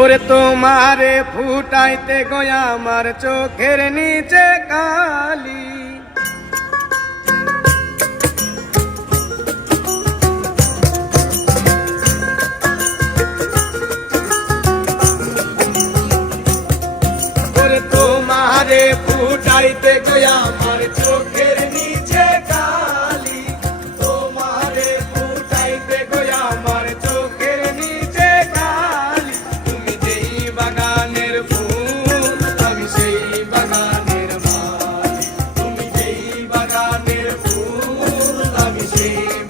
ওরে তোমারে ফুটাইতে গয়া আমার চোখের নিচে কালি। তোমারে ফুটাইতে Gaya Amen.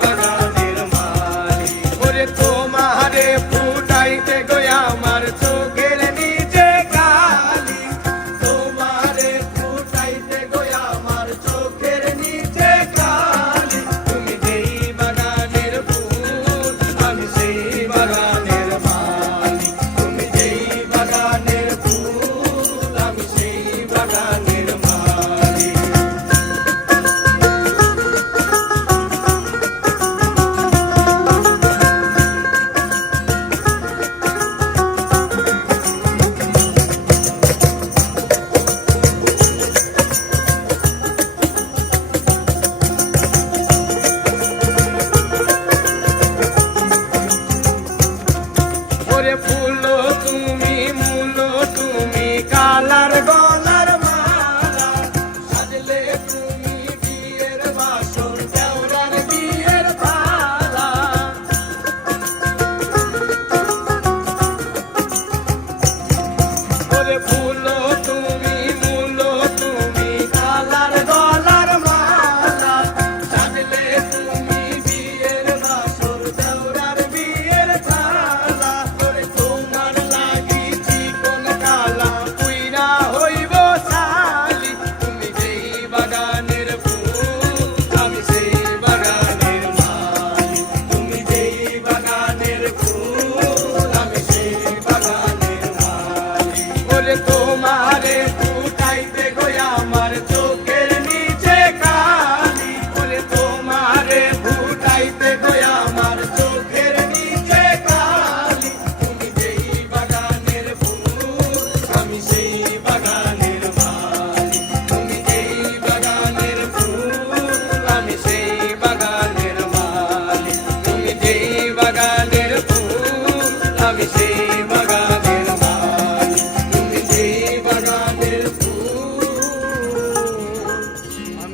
for a full load.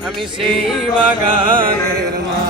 আমি সেই বাগানের মা।